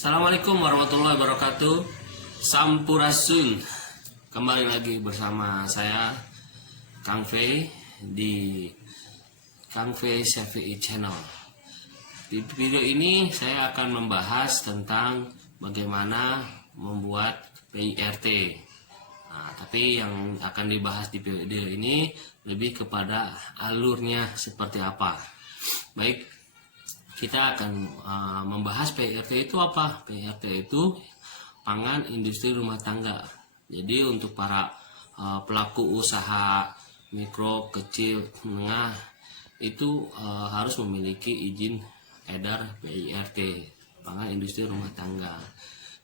Assalamualaikum warahmatullahi wabarakatuh. Sampurasun. Kembali lagi bersama saya Kang Fei di Kang Fei Syafi'i Channel. Di video ini saya akan membahas tentang bagaimana membuat PIRT. Tapi yang akan dibahas di video ini lebih kepada alurnya seperti apa. Baik, kita akan membahas PIRT itu apa. PIRT itu pangan industri rumah tangga. Jadi untuk para pelaku usaha mikro, kecil, menengah itu harus memiliki izin edar PIRT, pangan industri rumah tangga.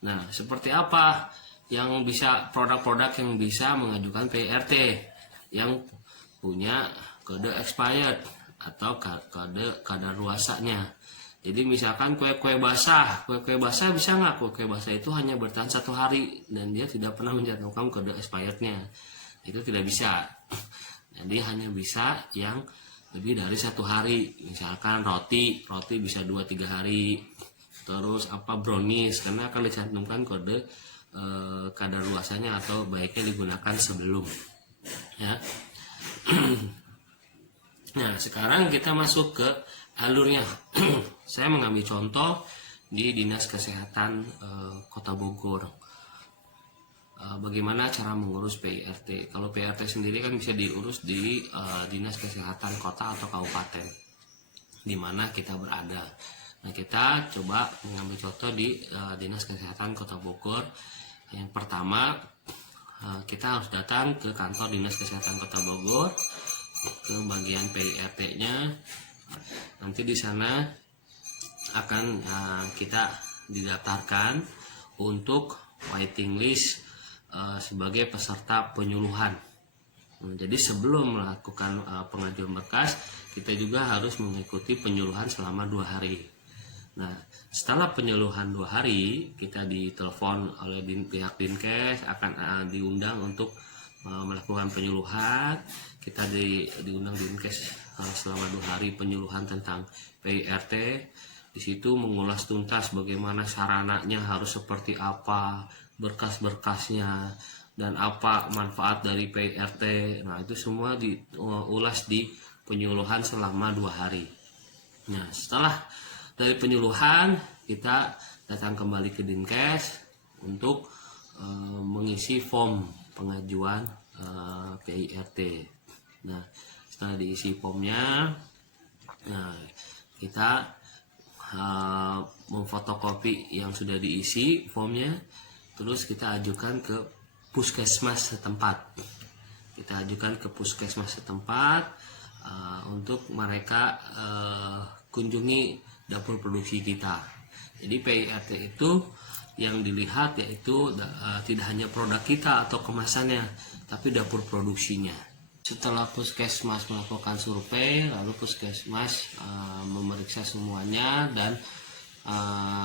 Nah, seperti apa yang bisa produk-produk yang bisa mengajukan PIRT yang punya kode expired atau kode kadaluarsanya. Jadi misalkan kue-kue basah bisa nggak? Kue-kue basah itu hanya bertahan 1 hari dan dia tidak pernah mencantumkan kode expirednya. Itu tidak bisa. Jadi hanya bisa yang lebih dari 1 hari. Misalkan roti bisa 2-3 hari. Terus brownies karena akan dicantumkan kode kadaluarsanya atau baiknya digunakan sebelum. Ya. Nah, sekarang kita masuk ke alurnya. Saya mengambil contoh di Dinas Kesehatan Kota Bogor. Bagaimana cara mengurus PIRT? Kalau PIRT sendiri kan bisa diurus di Dinas Kesehatan Kota atau Kabupaten di mana kita berada. Nah, kita coba mengambil contoh di Dinas Kesehatan Kota Bogor. Yang pertama, kita harus datang ke kantor Dinas Kesehatan Kota Bogor, ke bagian PIRT-nya. Nanti di sana akan kita didaftarkan untuk waiting list sebagai peserta penyuluhan. Jadi sebelum melakukan pengajuan berkas, kita juga harus mengikuti penyuluhan selama 2 hari. Nah, setelah penyuluhan 2 hari, kita ditelepon oleh pihak Dinkes, akan diundang untuk melakukan penyuluhan. Kita diundang Dinkes selama 2 hari penyuluhan tentang PIRT. Di situ mengulas tuntas bagaimana sarananya harus seperti apa, berkas-berkasnya, dan apa manfaat dari PIRT. Nah, itu semua diulas di penyuluhan selama 2 hari. Nah, setelah dari penyuluhan, kita datang kembali ke Dinkes untuk mengisi form pengajuan PIRT. Nah, setelah diisi formnya, kita memfotokopi yang sudah diisi formnya, terus kita ajukan ke puskesmas setempat. Kita ajukan ke puskesmas setempat untuk mereka kunjungi dapur produksi kita. Jadi PIRT itu yang dilihat yaitu tidak hanya produk kita atau kemasannya, tapi dapur produksinya. Setelah puskesmas melakukan survei, lalu puskesmas memeriksa semuanya dan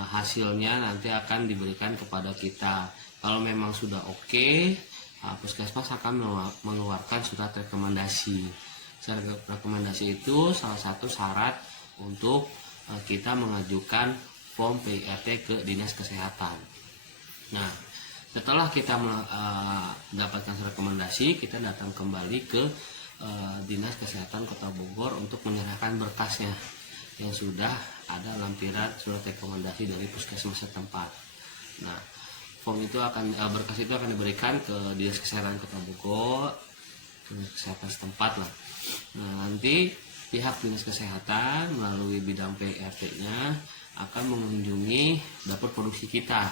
hasilnya nanti akan diberikan kepada kita. Kalau memang sudah oke, puskesmas akan mengeluarkan surat rekomendasi. Surat rekomendasi itu salah satu syarat untuk kita mengajukan form PIRT ke Dinas Kesehatan. Nah, setelah kita mendapatkan rekomendasi, kita datang kembali ke Dinas Kesehatan Kota Bogor untuk menyerahkan berkasnya yang sudah ada lampiran surat rekomendasi dari puskesmas setempat. Nah, berkas itu akan diberikan ke Dinas Kesehatan Kota Bogor, ke kesehatan setempat lah. Nah, nanti pihak Dinas Kesehatan melalui bidang PIRT-nya akan mengunjungi dapur produksi kita.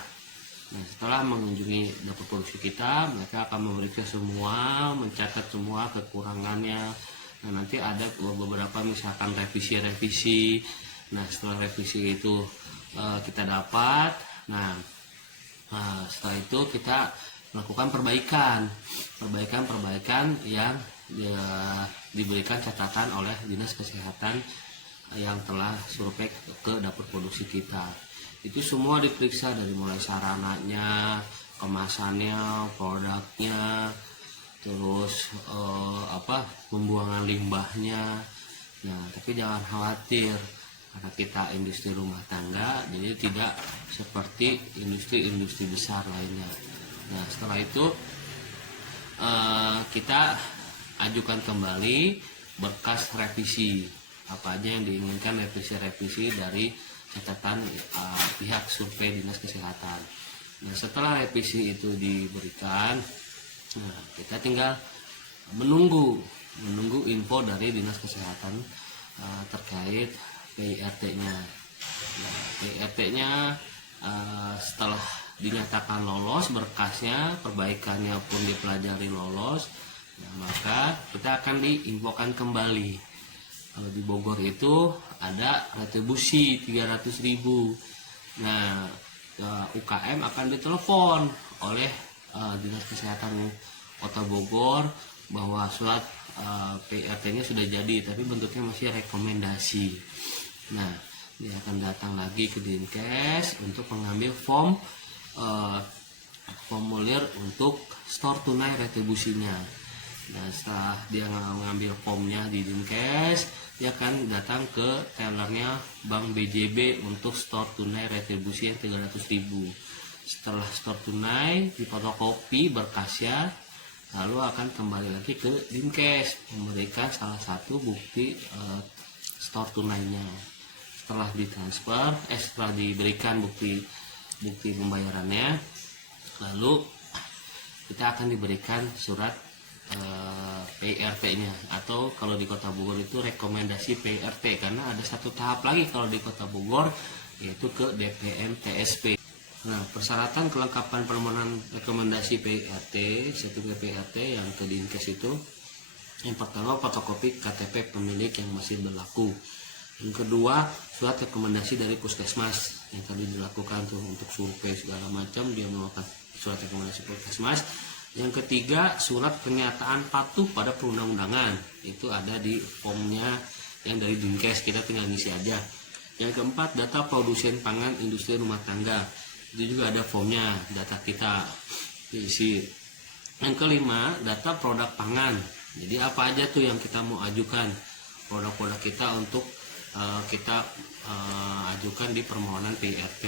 Nah, setelah mengunjungi dapur produksi kita, mereka akan memeriksa semua, mencatat semua kekurangannya. Nah, nanti ada beberapa misalkan revisi. Nah, setelah revisi itu kita dapat. Nah, setelah itu kita melakukan perbaikan yang diberikan catatan oleh Dinas Kesehatan yang telah survei ke dapur produksi kita. Itu semua diperiksa dari mulai sarananya, kemasannya, produknya, terus pembuangan limbahnya. Nah, tapi jangan khawatir, karena kita industri rumah tangga, jadi tidak seperti industri-industri besar lainnya. Nah, setelah itu kita ajukan kembali berkas revisi, apa aja yang diinginkan revisi dari catatan pihak survei Dinas Kesehatan. Nah, setelah revisi itu diberikan, nah, kita tinggal menunggu info dari Dinas Kesehatan terkait PIRT-nya. Nah, PIRT-nya setelah dinyatakan lolos berkasnya, perbaikannya pun dipelajari lolos, nah, maka kita akan diinfokan kembali. Kalau di Bogor itu ada retribusi 300.000. Nah, UKM akan ditelepon oleh Dinas Kesehatan Kota Bogor bahwa surat PIRT-nya sudah jadi, tapi bentuknya masih rekomendasi. Nah, dia akan datang lagi ke Dinkes untuk mengambil formulir untuk store tunai retribusinya. Nah, setelah dia mengambil formnya di Dinkes, dia akan datang ke tellernya Bank BJB untuk store tunai retribusi yang 300.000. Setelah store tunai difotokopi berkasnya, lalu akan kembali lagi ke Dinkes memberikan salah satu bukti store tunainya. Setelah ditransfer, setelah diberikan bukti pembayarannya, lalu kita akan diberikan surat PIRT-nya, atau kalau di Kota Bogor itu rekomendasi PIRT, karena ada satu tahap lagi kalau di Kota Bogor, yaitu ke DPM TSP. Nah, persyaratan kelengkapan permohonan rekomendasi PIRT, sertifikat PIRT yang ke Dinkes itu, yang pertama fotokopi KTP pemilik yang masih berlaku. Yang kedua, surat rekomendasi dari puskesmas yang tadi dilakukan tuh untuk survei segala macam, dia melakukan surat rekomendasi puskesmas. Yang ketiga, surat pernyataan patuh pada perundang-undangan, itu ada di formnya yang dari Dinkes, kita tinggal ngisi aja. Yang keempat, data produsen pangan industri rumah tangga, itu juga ada formnya, data kita diisi. Yang kelima, data produk pangan, jadi apa aja tuh yang kita mau ajukan, produk-produk kita untuk kita ajukan di permohonan PIRT.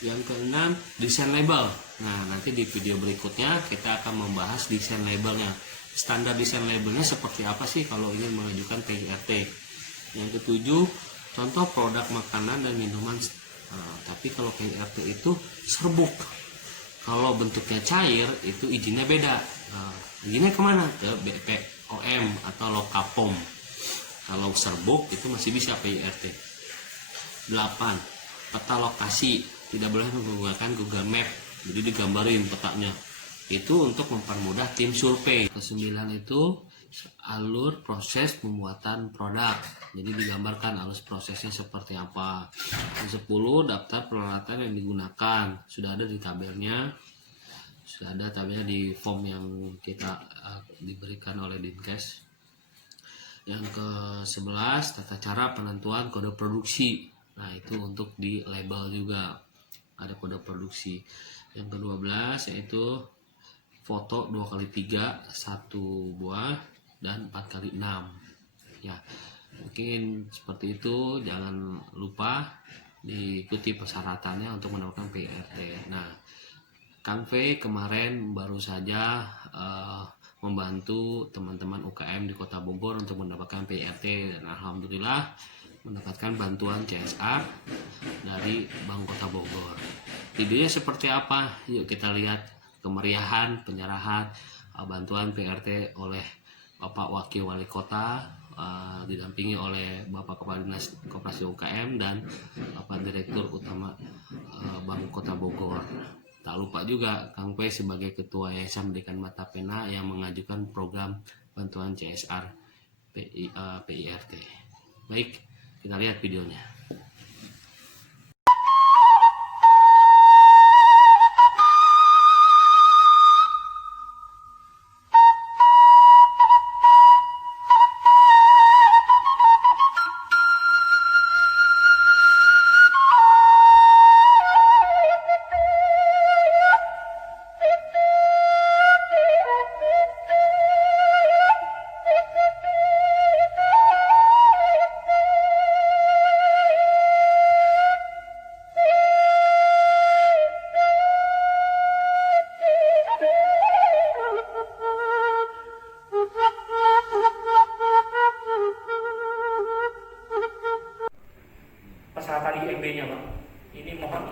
Yang keenam, desain label. Nah, nanti di video berikutnya kita akan membahas desain labelnya. Standar desain labelnya seperti apa sih kalau ingin mengajukan PIRT. Yang ketujuh, contoh produk makanan dan minuman. Tapi kalau PIRT itu serbuk. Kalau bentuknya cair itu izinnya beda. Izinnya kemana? Ke BPOM atau Lokapom. Kalau serbuk itu masih bisa PIRT. 8. Peta lokasi, tidak boleh menggunakan Google Map, jadi digambarin petanya. Itu untuk mempermudah tim survei. Ke-9 itu alur proses pembuatan produk, jadi digambarkan alur prosesnya seperti apa. Ke-10, daftar peralatan yang digunakan, sudah ada di tabelnya, sudah ada tabelnya di form yang kita diberikan oleh Dinkes. Yang ke-11, tata cara penentuan kode produksi. Nah, itu untuk di label juga ada kode produksi. Yang ke-12 yaitu foto 2x3 1 buah dan 4x6. Ya, mungkin seperti itu. Jangan lupa diikuti persyaratannya untuk mendapatkan PIRT. Nah, Kang V kemarin baru saja membantu teman-teman UKM di Kota Bogor untuk mendapatkan PIRT, dan alhamdulillah mendapatkan bantuan CSR dari Bank Kota Bogor. Videonya seperti apa? Yuk kita lihat kemeriahan penyerahan bantuan PIRT oleh Bapak Wakil Wali Kota, didampingi oleh Bapak Kepala Dinas Koperasi UKM dan Bapak Direktur Utama Bank Kota Bogor. Tak lupa juga Kang P sebagai Ketua Yayasan Pendidikan Mata Pena yang mengajukan program bantuan CSR PIRT. Baik, kita lihat videonya.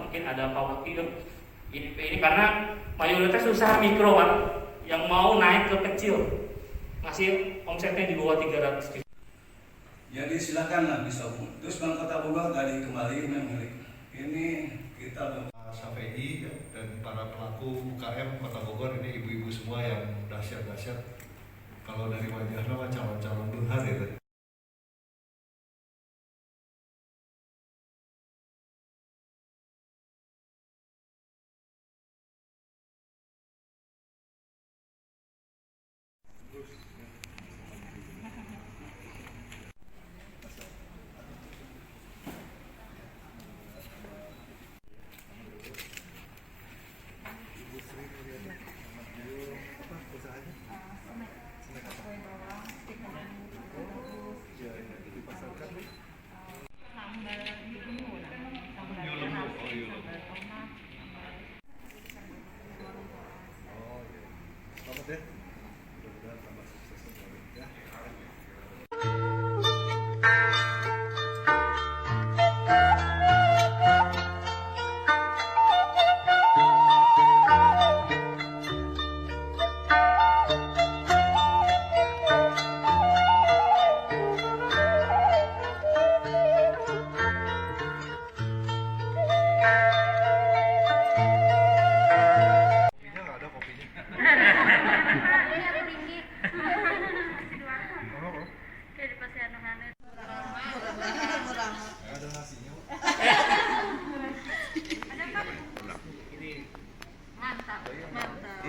mungkin ada Pak Wakil ini karena mayoritas usaha mikro Pak yang mau naik ke kecil masih omsetnya di bawah 300 juta. Jadi silakanlah bisa umum. Terus Bank Kota Bogor tadi kembali memilih ini kita Syafei dan para pelaku UKM Kota Bogor, ini ibu-ibu semua yang dahsyat-dahsyat. Kalau dari wajahnya calon-calon Tuhan ya. Selamat ya. Mudah-mudahan tambah sukses selalu ya. Kopinya nggak ada kopinya. Kopinya aku tinggi. Apa? Jadi pasti anu-anu. Ada nasinya. Mantap, mantap.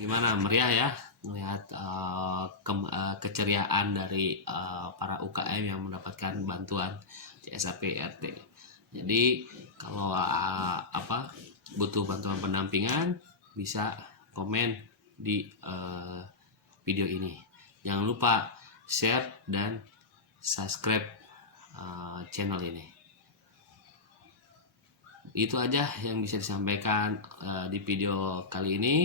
Gimana, meriah ya melihat keceriaan dari para UKM yang mendapatkan bantuan CSAP RT. Jadi kalau butuh bantuan pendampingan bisa komen di video ini. Jangan lupa share dan subscribe channel ini. Itu aja yang bisa disampaikan di video kali ini.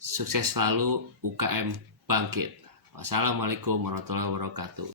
Sukses selalu, UKM bangkit. Wassalamualaikum warahmatullahi wabarakatuh.